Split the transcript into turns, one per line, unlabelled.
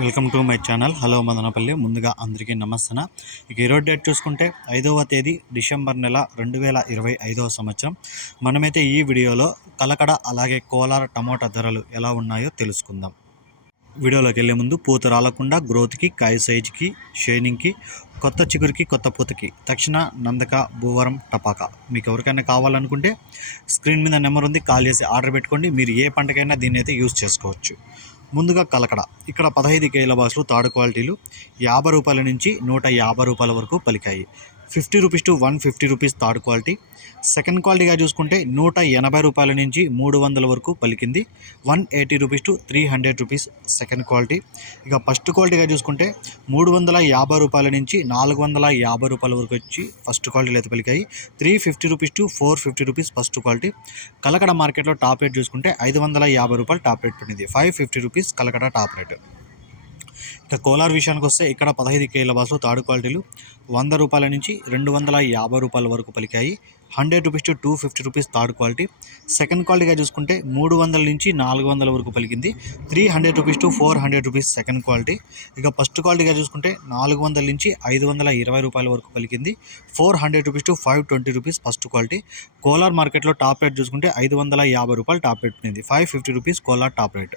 Welcome to my channel. Hello Madanapalle. ముందుగా అందరికీ నమస్తన. ఇక ఈరోజు డేట్ చూసుకుంటే ఐదవ తేదీ డిసెంబర్ నెల రెండు వేల ఇరవై ఐదవ సంవత్సరం. మనమైతే ఈ వీడియోలో కలకడ అలాగే కోలార్ టమోటా ధరలు ఎలా ఉన్నాయో తెలుసుకుందాం. వీడియోలోకి వెళ్ళే ముందు పూత రాలకుండా గ్రోత్కి కాయ సైజుకి షైనింగ్కి కొత్త చిగురికి కొత్త పూతకి తక్షణ నందక భూవరం టపాకా. మీకు ఎవరికైనా కావాలనుకుంటే స్క్రీన్ మీద నెంబర్ ఉంది కాల్ చేసి ఆర్డర్ పెట్టుకోండి. మీరు ఏ పంటకైనా దీన్ని అయితే యూజ్ చేసుకోవచ్చు. ముందుగా కలకడ. ఇక్కడ పదహైదు కేల బాసులు తాడు క్వాలిటీలు యాభై రూపాయల నుంచి నూట యాభై రూపాయల వరకు పలికాయి. Fifty rupees to one fifty rupees third quality. Second క్వాలిటీగా చూసుకుంటే నూట ఎనభై రూపాయల నుంచి మూడు వందల వరకు పలికింది. One eighty rupees to three hundred rupees second quality. ఇక ఫస్ట్ క్వాలిటీగా చూసుకుంటే మూడు వందల యాభై రూపాయల నుంచి నాలుగు వందల యాభై రూపాయల వరకు వచ్చి ఫస్ట్ క్వాలిటీలు అయితే పలికాయి. Three fifty rupees to four fifty rupees first quality. Kalakada మార్కెట్లో టాప్ రేట్ చూసుకుంటే ఐదు వందల యాభై రూపాయలు టాప్ రేట్ పడింది. Five fifty rupees Kalakada top rate. ఇక కోలార్ విషయానికి వస్తే ఇక్కడ పదహైదు కేల బస్సు థర్డ్ క్వాలిటీలు వంద రూపాయల నుంచి రెండు వందల యాభై రూపాయల వరకు పలికాయి. Hundred rupees to two fifty rupees third quality. Second క్వాలిటీగా చూసుకుంటే మూడు వందల నుంచి నాలుగు వందల వరకు పలికింది. Three hundred rupees to four hundred rupees second quality. ఇక ఫస్ట్ క్వాలిటీగా చూసుకుంటే నాలుగు వందల నుంచి ఐదు వందల ఇరవై రూపాయల వరకు పలికింది. Four hundred rupees to five twenty rupees first quality. Kolar మార్కెట్లో టాప్ రేట్ చూసుకుంటే ఐదు వందల యాభై రూపాయలు టాప్ రేట్ ఉంది five fifty rupees Kolar top rate.